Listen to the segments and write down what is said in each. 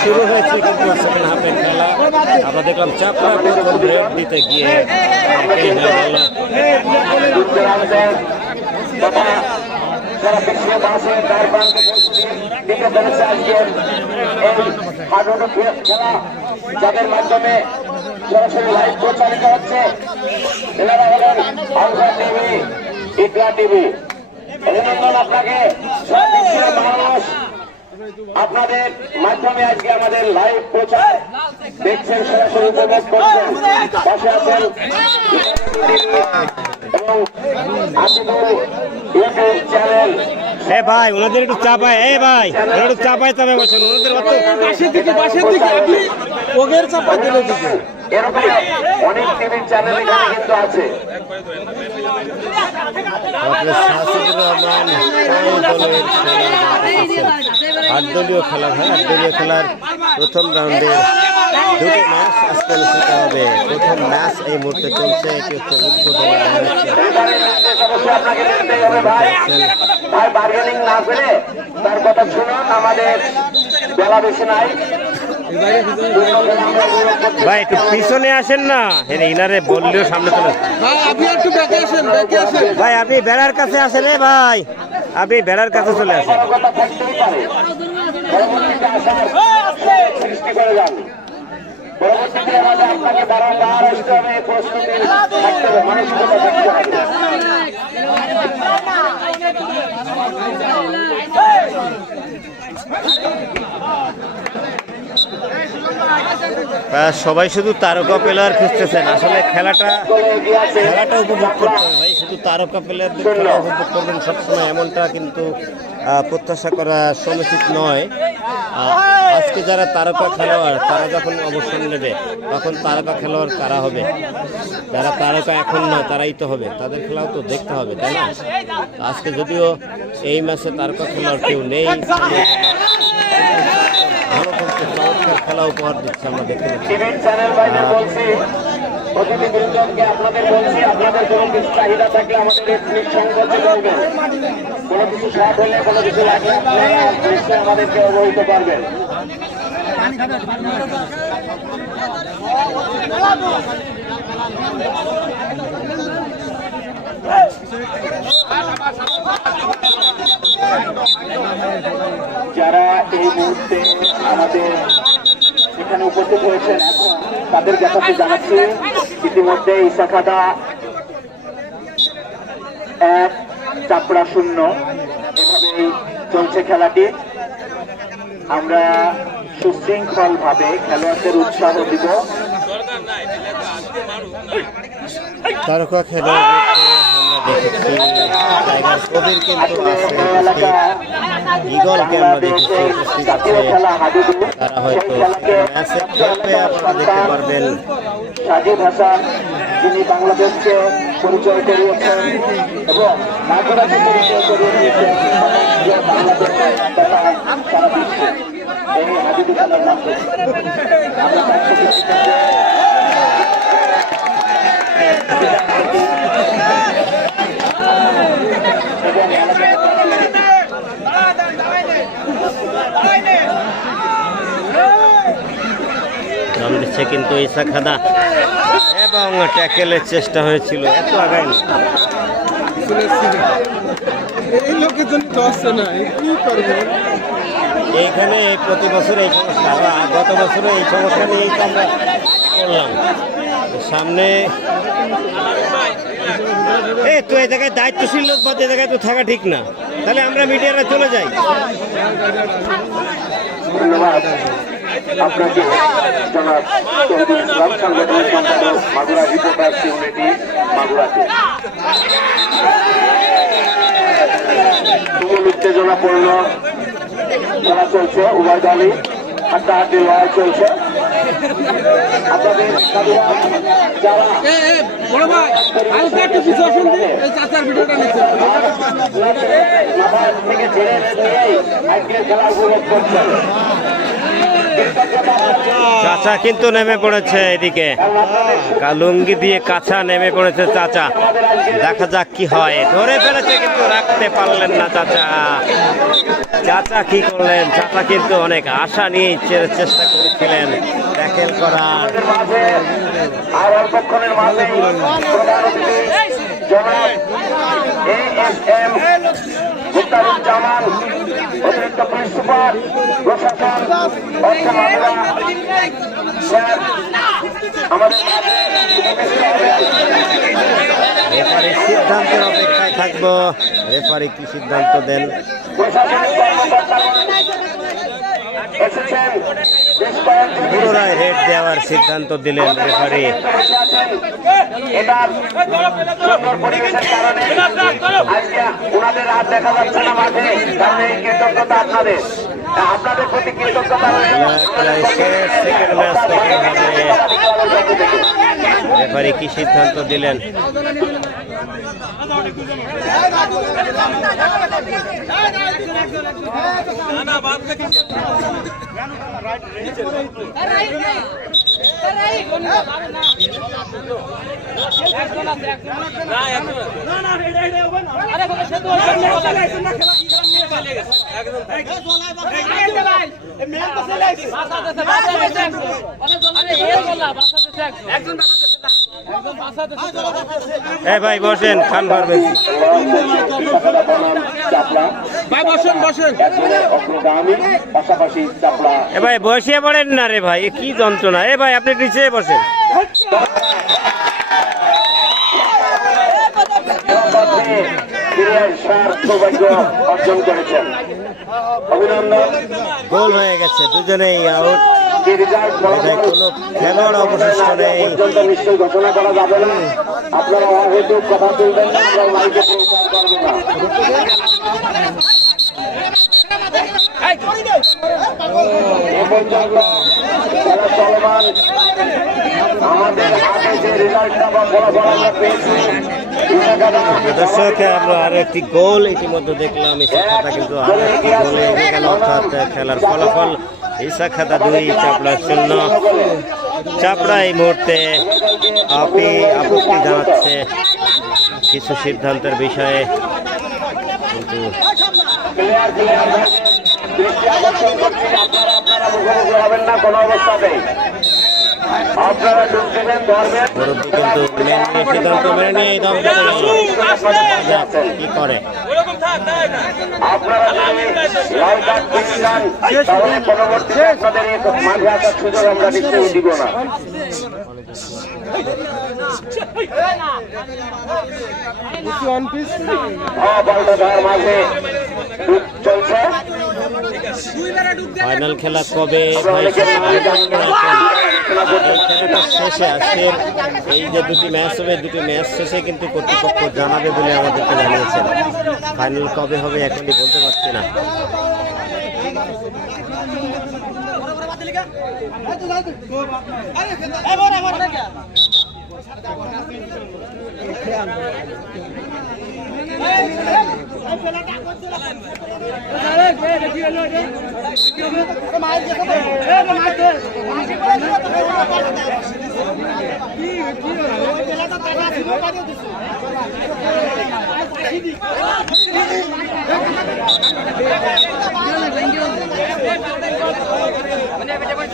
শুরু হয়েছে কিন্তু সেকেন্ড হাফের খেলা আমরা দেখলাম চাপড়া প্রথম ব্রেক দিতে গিয়ে এই হয়ে গেল। যুক্তরাজ্যের দিতে পেরেছে আজকের এই হাডুডু খেলা যাদের মাধ্যমে সরাসরি লাইভ প্রচারিত হচ্ছে এনারা হলেন আলফা টিভি ইকরা টিভি অভিনন্দন আপনাকে মানুষ আপনাদের মাধ্যমে আজকে আমাদের লাইভ প্রচার দেখছেন সরাসরি উপভোগ করছেন পাশে আছেন এবং আসিফুল ইউটিউব চ্যানেল এ ভাই ওনাদের একটু চাপায় এ ভাই ওনারা একটু চাপায় চাপায় বসেন ওনাদের অত পাশের দিকে পাশের দিকে আপনি ওগের চাপা দিলে দিকে। অনেক টিভি চ্যানেল এখানে কিন্তু আছে। আপনার শাসিদুর রহমান কোন দলের খেলা আট দলীয় খেলা হয় আট দলীয় খেলার প্রথম রাউন্ডে দুটো ম্যাচ আজকে অনুষ্ঠিত হবে। প্রথম ম্যাচ এই মুহূর্তে চলছে এটি হচ্ছে উদ্বোধনী ভাই ভাই বার্গেনিং না করে তার কথা শুনুন আমাদের বেলা বেশি নাই। ভাই একটু পিছনে আসেন না। ইনারে বললেও সামনে চলে ভাই আপনি একটু ব্যাকে আসেন ব্যাকে আসেন। ভাই আপনি বেড়ার কাছে আসেন রে ভাই। আপনি বেড়ার কাছে চলে আসেন কথা থাকতেই পারে পরবর্তীতে আসার সৃষ্টি করে যান সবাই শুধু তারকা প্লেয়ার খুঁজতেছেন। আসলে খেলাটা খেলাটা উপভোগ করতে হবে ভাই। শুধু তারকা প্লেয়ারদের খেলা উপভোগ করবেন সবসময়, এমনটা কিন্তু প্রত্যাশা করা সমুচিত নয়। আজকে যারা তারকা খেলোয়াড়, তারা যখন অবসর নেবে, তখন তারকা খেলোয়াড় কারা হবে? যারা তারকা এখন না, তারাই তো হবে। তাদের খেলাও তো দেখতে হবে, তাই না? আজকে যদিও এই ম্যাচে তারকা খেলোয়াড় কেউ নেই খেলা উপহার দিচ্ছে আমরা দেখতে পাচ্ছি। অতিথি বৃন্দকে আপনাদের বলছি, আপনাদের কোনো কিছু চাহিদা থাকলে আমাদের সংকটে বলবেন কোনো কিছু শর্ট হলে কোনো কিছু লাগলে আপনারা আমাদেরকে অবহিত করবেন যারা এই মুহূর্তে আমাদের এখানে উপস্থিত হয়েছেন, এখন তাদের কাছে জানাচ্ছি। ইতিমধ্যে ইসাখাদা এক, চাপড়া শূন্য। এভাবেই চলছে খেলাটি। আমরা সুশৃঙ্খল ভাবে খেলোয়াড়দের উৎসাহ দিব। তারকা আমরা দেখেছি টাইগার তারা হাসান যিনি বাংলাদেশকে পরিচয় করিয়েছেন এবং বাংলাদেশ তথা সারা বিশ্বে এই তার থেকে শিখেছি। এবং এলাকায় নাম কিন্তু ইসা খাদা এবং ট্যাকেলের চেষ্টা হয়েছিল এত আগায় এই লোকের জন্য না এই কি করবে? এইখানে প্রতি বছর এই সমস্যা গত বছরে এই সমস্যা নিয়েই তো আমরা করলাম। সামনে এই তো এই জায়গায় দায়িত্বশীল লোক বাদ এই জায়গায় তো থাকা ঠিক না তাহলে আমরা মিডিয়ারা চলে যাই। ধন্যবাদ আপনাকে জনাব তহিদুল ইসলাম সাংগঠনিক সম্পাদক মাগুরা রিপোর্টার্স ইউনিটি মাগুরাতে। তুমুল উত্তেজনাপূর্ণ খেলা চলছে উভয় দলই হাড্ডাহাড্ডি লড়াই চলছে। আপনাদের থেকে ছেড়ে খেলা উপভোগ করছেন। চাচা কিন্তু নেমে পড়েছে এদিকে লুঙ্গি দিয়ে কাঁচা নেমে পড়েছে চাচা দেখা যাক কি হয় ধরে ফেলেছে কিন্তু রাখতে পারলেন না চাচা চাচা কি করলেন চাচা কিন্তু অনেক আশা নিয়ে চেষ্টা করেছিলেন ট্যাকেল করার মাঝে আর অল্পক্ষণের মাঝে এম মুক্তারুজ্জামান অতিরিক্ত পুলিশ সুপার প্রশাসন অর্থ মামলা স্যার আমাদের সিদ্ধান্তের অপেক্ষায় থাকব। রেফারি কি সিদ্ধান্ত দেন? প্রশাসনিক কর্মকর্তাগণ এসেছেন পুনরায় রেড দেওয়ার সিদ্ধান্ত দিলেন রেফারি এটার সুন্দর পরিবেশের কারণে আজকে ওনাদের হাত দেখা যাচ্ছে না মাঠে। কারণ এই কৃতজ্ঞতা আপনাদের। আপনাদের প্রতি কৃতজ্ঞতা সেকেন্ড ম্যাচ থেকে হবে রেফারি কি সিদ্ধান্ত দিলেন? একজন এ ভাই বসেন খান পারবেন ভাই বসেন বসেন। এ ভাই বসিয়ে পড়েন না রে ভাই এ কি যন্ত্রণা। এ ভাই আপনি নিচে বসেন। গোল হয়ে গেছে দুজনেই আউট এটাই কোনো খেলোয়াড় অবশিষ্ট নেই। ঘোষণা করা যাবে না। আপনারা অহেতুক কথা তুলবেন না আমরা মাইকে প্রচার করব না এ পর্যন্ত খেলা চলমান আমাদের হাতে যে রেজাল্টটা বা ফলাফল আমরা পেয়েছি দর্শক আমরা আরও একটি গোল ইতিমধ্যে দেখলাম। এই শাখাটা কিন্তু আরও একটি গোলে এগিয়ে গেল অর্থাৎ খেলার ফলাফল এই শাখাটা দুই, চাপড়া শূন্য। চাপড়া এই মুহূর্তে আপনি আপত্তি জানাচ্ছে কিছু সিদ্ধান্তের বিষয়ে। কিন্তু মেনে নিয়ে সিদ্ধান্ত কি করে? আপনারা যদি লাল কার্ড পেয়ে যান তাহলে পরবর্তীতে আপনাদের মাঝে আসার সুযোগ আমরা নিশ্চয়ই দিব না। ধার মাঝে চলছে। ফাইনাল খেলা কবে? খেলাটা শেষে আজকের এই যে দুটি ম্যাচ হবে দুটি ম্যাচ শেষে কিন্তু কর্তৃপক্ষ জানাবে বলে আমাদেরকে জানিয়েছেন। ফাইনাল কবে হবে এখনই বলতে পারছি না।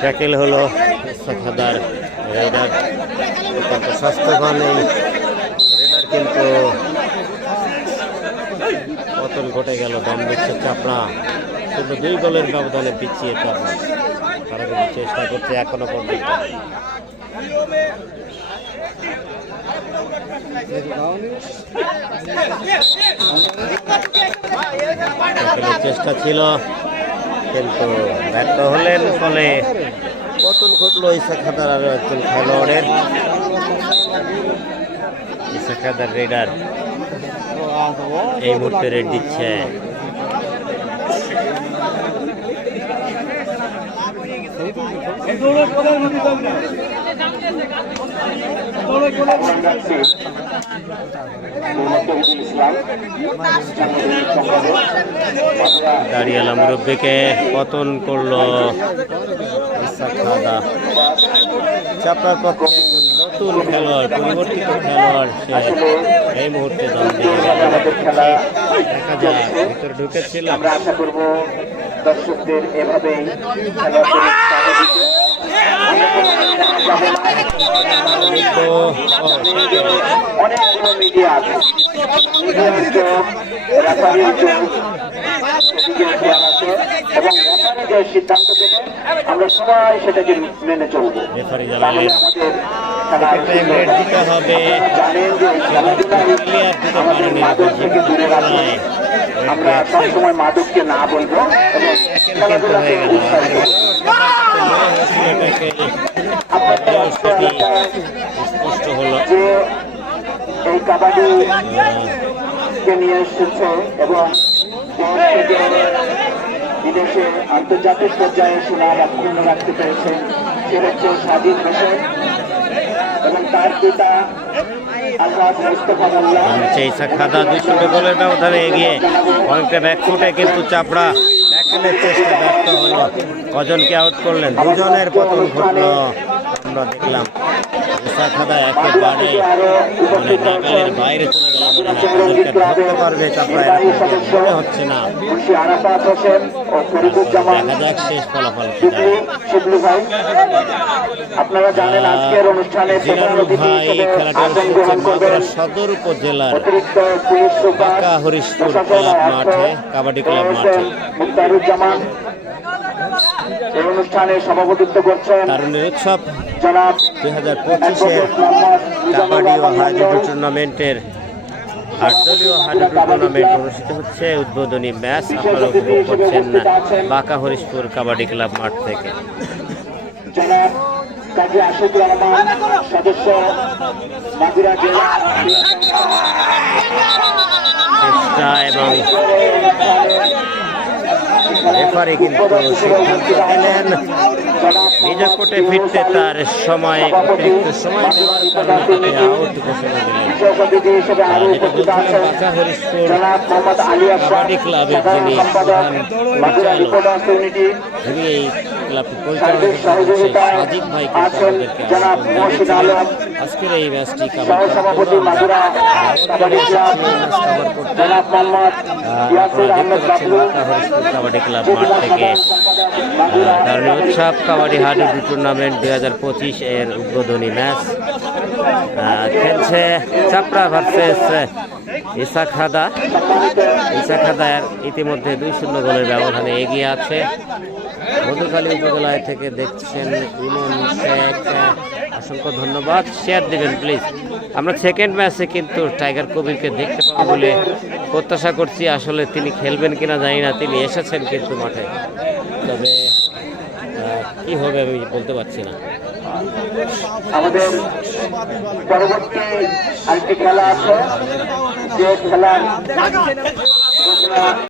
ট্যাকেল হলো সাফাদার রেডার স্বাস্থ্যবান এই রেডার কিন্তু ঘটে গেল দম দিচ্ছে চাপড়া। শুধু দুই গোলের ব্যবধানে পিছিয়ে চাপড়া তারা কিন্তু চেষ্টা করছে এখনও পর্যন্ত। চেষ্টা ছিল, কিন্তু ব্যর্থ হলেন ফলে পতন ঘটলো ইসাখাদার আরও একজন খেলোয়াড়ের। ইসাখাদার রেডার। এই মুহূর্তে রেট দিচ্ছে। দাঁড়িয়ালাম মুরব্বীকে পতন করল। চাপড়ার পক্ষে একজন নতুন খেলোয়াড় পরিবর্তিত খেলোয়াড় সে এই মুহূর্তে দল দেখা যাক ভিতরে ঢুকেছিল আমরা আশা করব দর্শকদের এভাবেই অনেকগুলো মিডিয়া আছে এবং রেফারি যে সিদ্ধান্ত দেবে আমরা সবাই সেটাকে মেনে চলবো আমাদের টাইম দিতে হবে আমরা সবসময় মাদককে না বলব স্পষ্ট হলো এই কাবাডিকে নিয়ে এসেছে এবং বিদেশে আন্তর্জাতিক পর্যায়ে সুনাম অক্ষুণ্ণ রাখতে পেরেছে সে হচ্ছে স্বাধীন হোসেন মোল্লা খাদা দুই গোলের ব্যবধানে এগিয়ে। অনেকটা ব্যাক ফুটে কিন্তু চাপড়া। চেষ্টা ব্যর্থ কজনকে আউট করলেন? দুজনের পতন ঘটলো। আমরা দেখলাম খাদা একেবারে মানে নাগালের বাইরে চলে ধরতে পারবে চাপড়া এরকম মনে হচ্ছে না। দেখা যাক শেষ ফলাফল কি আপনারা জানেন আজকের অনুষ্ঠানে ভাই সদর উপজেলার হরিশপুর ক্লাব মাঠে, কাবাডি ক্লাব মাঠে। মুক্তারুজ্জামান। এই অনুষ্ঠানে সভাপতিত্ব করছেন তারুণের উৎসব জনাব দুই হাজার পঁচিশের কাবাডি ও মিজানুর টুর্নামেন্টের আটদলীয় হাডুডু টুর্নামেন্ট অনুষ্ঠিত হচ্ছে। উদ্বোধনী ম্যাচ আপনারা উপভোগ করছেন না বাঁকা হরিশপুর কাবাডি ক্লাব মাঠ থেকে। সদস্য এবং রেফারি কিন্তু সিদ্ধান্ত দিলেন নিজ কোর্টে ফিরতে তার সময় অতিরিক্ত সময় দেওয়ার কারণে তাকে আউট ঘোষণা ক্লাবের যিনি পরিচালক ক্লাবটি পরিচালনা করছেন সাজিদ ভাই আমাদেরকে আজকের এই ম্যাচটি কাবাডি ক্লাব মাঠ থেকে উৎসব কাবাডি হাডুডু টুর্নামেন্ট দুই হাজার পঁচিশ এর উদ্বোধনী ম্যাচ খেলছে চাপড়া ভার্সেস ইসা খাদা। ইসা খাদার ইতিমধ্যে দুই শূন্য গোলের ব্যবধানে এগিয়ে আছে। মধুখালী উপজেলায় থেকে দেখছেন ইমন শেখ। অসংখ্য ধন্যবাদ। শেয়ার দেবেন প্লিজ আমরা সেকেন্ড ম্যাচে কিন্তু টাইগার কবিরকে দেখতে পাবো বলে প্রত্যাশা করছি। আসলে তিনি খেলবেন কিনা জানি না, তিনি এসেছেন কিন্তু মাঠে। তবে কি হবে আমি বলতে পারছি না। আমাদের পরবর্তী আরেকটি খেলা আছে। যে খেলার